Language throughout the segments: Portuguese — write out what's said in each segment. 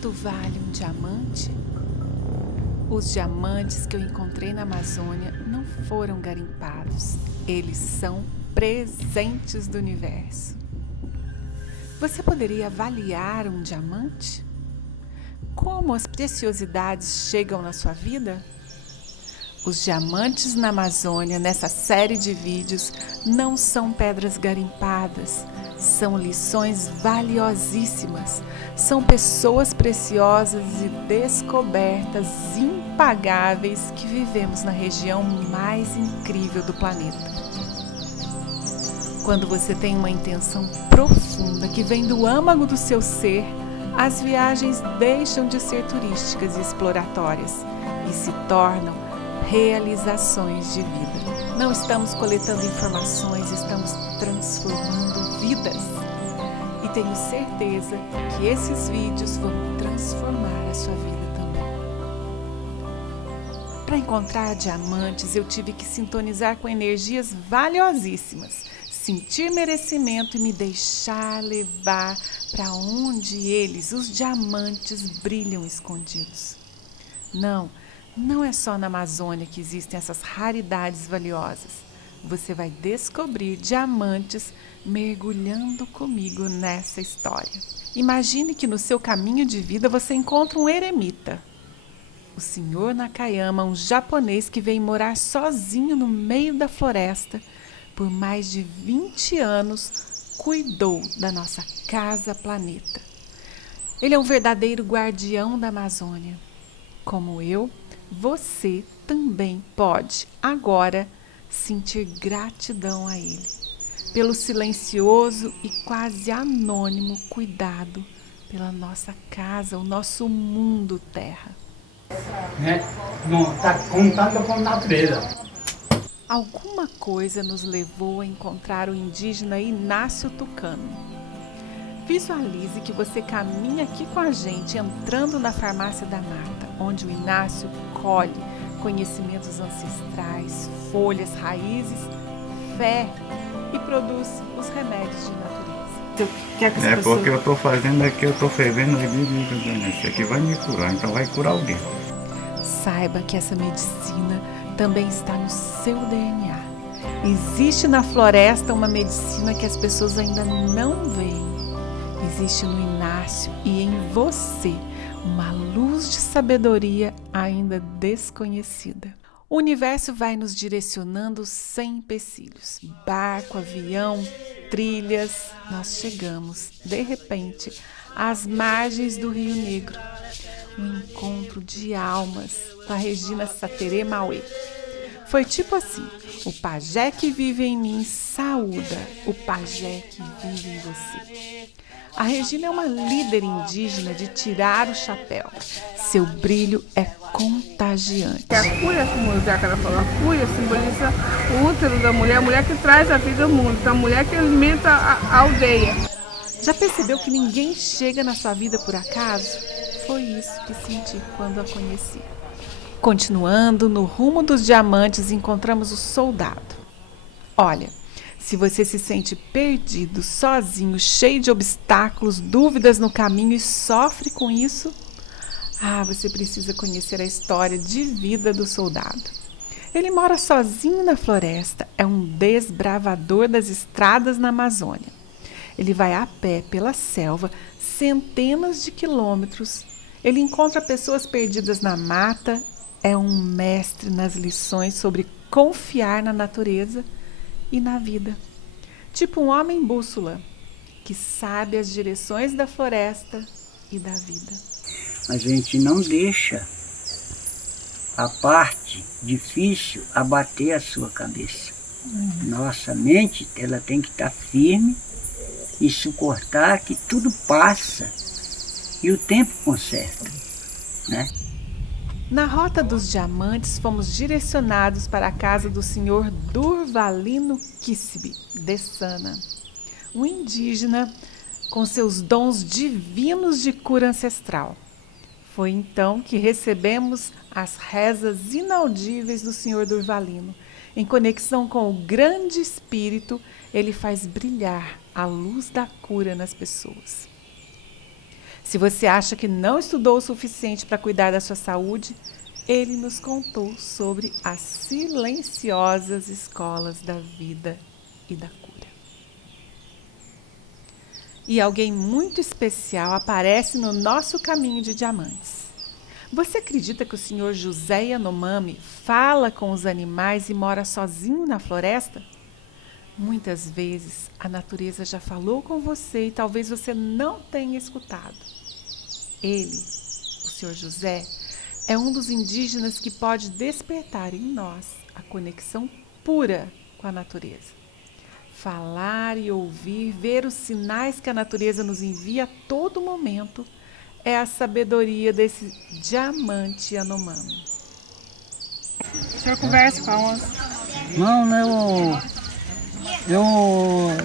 Quanto vale um diamante? Os diamantes que eu encontrei na Amazônia não foram garimpados. Eles são presentes do universo. Você poderia avaliar um diamante? Como as preciosidades chegam na sua vida? Os diamantes na Amazônia, nessa série de vídeos, não são pedras garimpadas, são lições valiosíssimas, são pessoas preciosas e descobertas impagáveis que vivemos na região mais incrível do planeta. Quando você tem uma intenção profunda que vem do âmago do seu ser, as viagens deixam de ser turísticas e exploratórias e se tornam realizações de vida. Não estamos coletando informações, estamos transformando vidas. E tenho certeza que esses vídeos vão transformar a sua vida também. Para encontrar diamantes, eu tive que sintonizar com energias valiosíssimas, sentir merecimento e me deixar levar para onde eles, os diamantes, brilham escondidos. Não é só na Amazônia que existem essas raridades valiosas. Você vai descobrir diamantes mergulhando comigo nessa história. Imagine que no seu caminho de vida você encontra um eremita. O Sr. Nakayama, um japonês que veio morar sozinho no meio da floresta, por mais de 20 anos, cuidou da nossa casa planeta. Ele é um verdadeiro guardião da Amazônia. Como eu, você também pode, agora, sentir gratidão a ele, pelo silencioso e quase anônimo cuidado pela nossa casa, o nosso mundo Terra. Não está contando com a natureza. Alguma coisa nos levou a encontrar o indígena Inácio Tucano. Visualize que você caminha aqui com a gente, entrando na farmácia da mata, onde o Inácio colhe conhecimentos ancestrais, folhas, raízes, fé e produz os remédios de natureza. Porque eu estou fazendo aqui, eu estou fervendo as bíblias, isso aqui vai me curar, então vai curar alguém. Saiba que essa medicina também está no seu DNA. Existe na floresta uma medicina que as pessoas ainda não veem. Existe no Inácio e em você uma luz de sabedoria ainda desconhecida. O universo vai nos direcionando sem empecilhos. Barco, avião, trilhas. Nós chegamos, de repente, às margens do Rio Negro. Um encontro de almas com a Regina Saterê Mauê. Foi tipo assim: o pajé que vive em mim saúda o pajé que vive em você. A Regina é uma líder indígena de tirar o chapéu. Seu brilho é contagiante. A cuia, como o Jácara falou, a cuia simboliza o útero da mulher, a mulher que traz a vida ao mundo, então a mulher que alimenta a aldeia. Já percebeu que ninguém chega na sua vida por acaso? Foi isso que senti quando a conheci. Continuando no rumo dos diamantes, encontramos o soldado. Olha, se você se sente perdido, sozinho, cheio de obstáculos, dúvidas no caminho e sofre com isso, você precisa conhecer a história de vida do soldado. Ele mora sozinho na floresta, é um desbravador das estradas na Amazônia. Ele vai a pé pela selva, centenas de quilômetros. Ele encontra pessoas perdidas na mata, é um mestre nas lições sobre confiar na natureza e na vida. Tipo um homem bússola, que sabe as direções da floresta e da vida. Mas a gente não deixa a parte difícil abater a sua cabeça. Nossa mente, ela tem que estar firme e suportar que tudo passa e o tempo conserta, né? Na Rota dos Diamantes, fomos direcionados para a casa do Sr. Durvalino Kisbe Dessana, um indígena com seus dons divinos de cura ancestral. Foi então que recebemos as rezas inaudíveis do Sr. Durvalino. Em conexão com o grande espírito, ele faz brilhar a luz da cura nas pessoas. Se você acha que não estudou o suficiente para cuidar da sua saúde, ele nos contou sobre as silenciosas escolas da vida e da cura. E alguém muito especial aparece no nosso caminho de diamantes. Você acredita que o Sr. José Yanomami fala com os animais e mora sozinho na floresta? Muitas vezes a natureza já falou com você e talvez você não tenha escutado. Ele, o Sr. José, é um dos indígenas que pode despertar em nós a conexão pura com a natureza. Falar e ouvir, ver os sinais que a natureza nos envia a todo momento é a sabedoria desse diamante Yanomami. O senhor conversa com a onça? Não,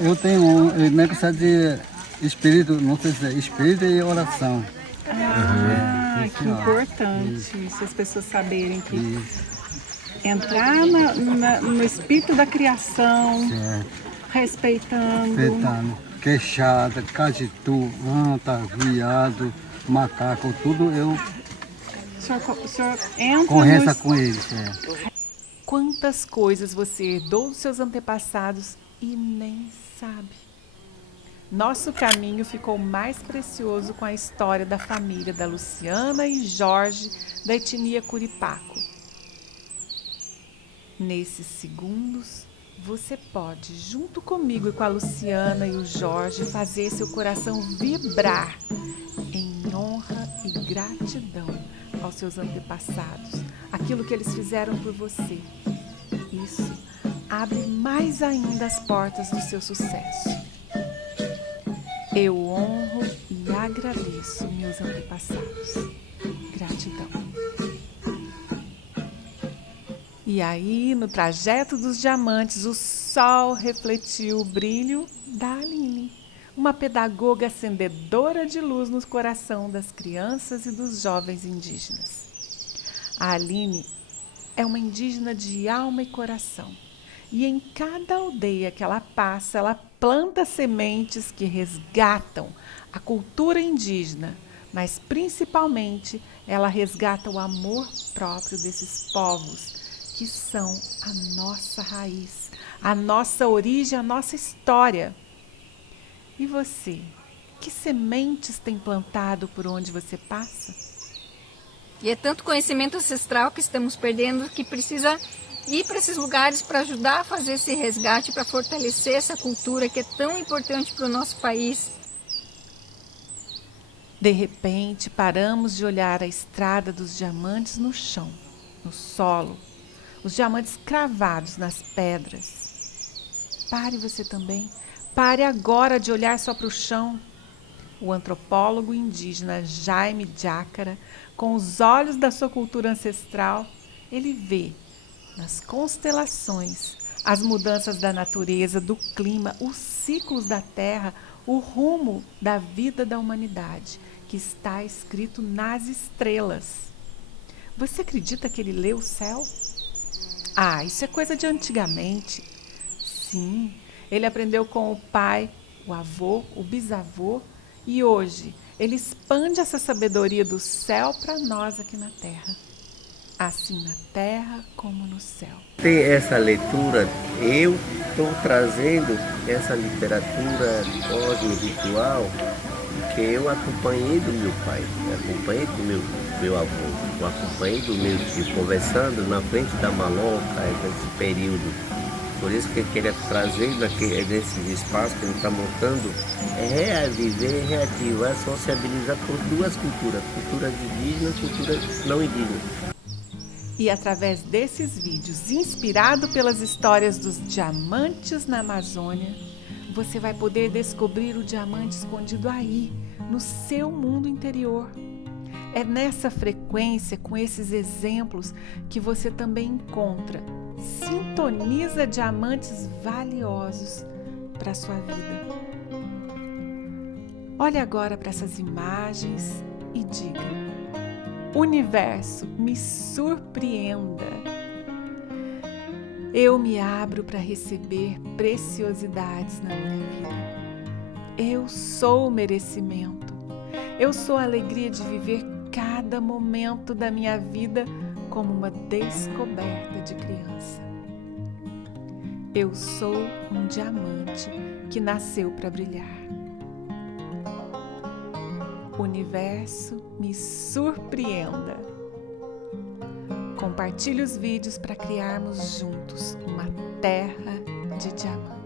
eu tenho negócio de espírito, não sei se é espírito e oração. Que importante isso, as pessoas saberem que entrar no espírito da criação, respeitando. Queixada, cajitu, anta, viado, macaco, tudo eu O senhor entra conversa com eles. Quantas coisas você herdou dos seus antepassados e nem sabe. Nosso caminho ficou mais precioso com a história da família da Luciana e Jorge da etnia Curipaco. Nesses segundos, você pode, junto comigo e com a Luciana e o Jorge, fazer seu coração vibrar em honra e gratidão aos seus antepassados, aquilo que eles fizeram por você. Isso abre mais ainda as portas do seu sucesso. Eu honro e agradeço meus antepassados. Gratidão. E aí, no trajeto dos diamantes, o sol refletiu o brilho da Aline, uma pedagoga acendedora de luz no coração das crianças e dos jovens indígenas. A Aline é uma indígena de alma e coração. E em cada aldeia que ela passa, ela planta sementes que resgatam a cultura indígena, mas principalmente ela resgata o amor próprio desses povos, que são a nossa raiz, a nossa origem, a nossa história. E você, que sementes tem plantado por onde você passa? E é tanto conhecimento ancestral que estamos perdendo que precisa ir para esses lugares para ajudar a fazer esse resgate, para fortalecer essa cultura que é tão importante para o nosso país. De repente, paramos de olhar a estrada dos diamantes no chão, no solo, os diamantes cravados nas pedras. Pare você também. Pare agora de olhar só para o chão. O antropólogo indígena Jaime Jácara, com os olhos da sua cultura ancestral, ele vê nas constelações as mudanças da natureza, do clima, os ciclos da Terra, o rumo da vida da humanidade, que está escrito nas estrelas. Você acredita que ele lê o céu? Ah, isso é coisa de antigamente. Sim, ele aprendeu com o pai, o avô, o bisavô, e hoje ele expande essa sabedoria do céu para nós aqui na Terra. Assim na terra como no céu. Tem essa leitura, eu estou trazendo essa literatura cosmo-ritual que eu acompanhei do meu pai, acompanhei do meu avô, acompanhei do meu tio, conversando na frente da maloca, nesse período. Por isso que eu queria trazer desse espaço que ele está montando, é reviver, reativar, sociabilizar por duas culturas, cultura indígena e cultura não indígena. E através desses vídeos, inspirado pelas histórias dos diamantes na Amazônia, você vai poder descobrir o diamante escondido aí, no seu mundo interior. É nessa frequência, com esses exemplos, que você também encontra, sintoniza diamantes valiosos para a sua vida. Olhe agora para essas imagens e diga: Universo, me surpreenda. Eu me abro para receber preciosidades na minha vida. Eu sou o merecimento. Eu sou a alegria de viver cada momento da minha vida como uma descoberta de criança. Eu sou um diamante que nasceu para brilhar. Universo, me surpreenda. Compartilhe os vídeos para criarmos juntos uma terra de diamantes.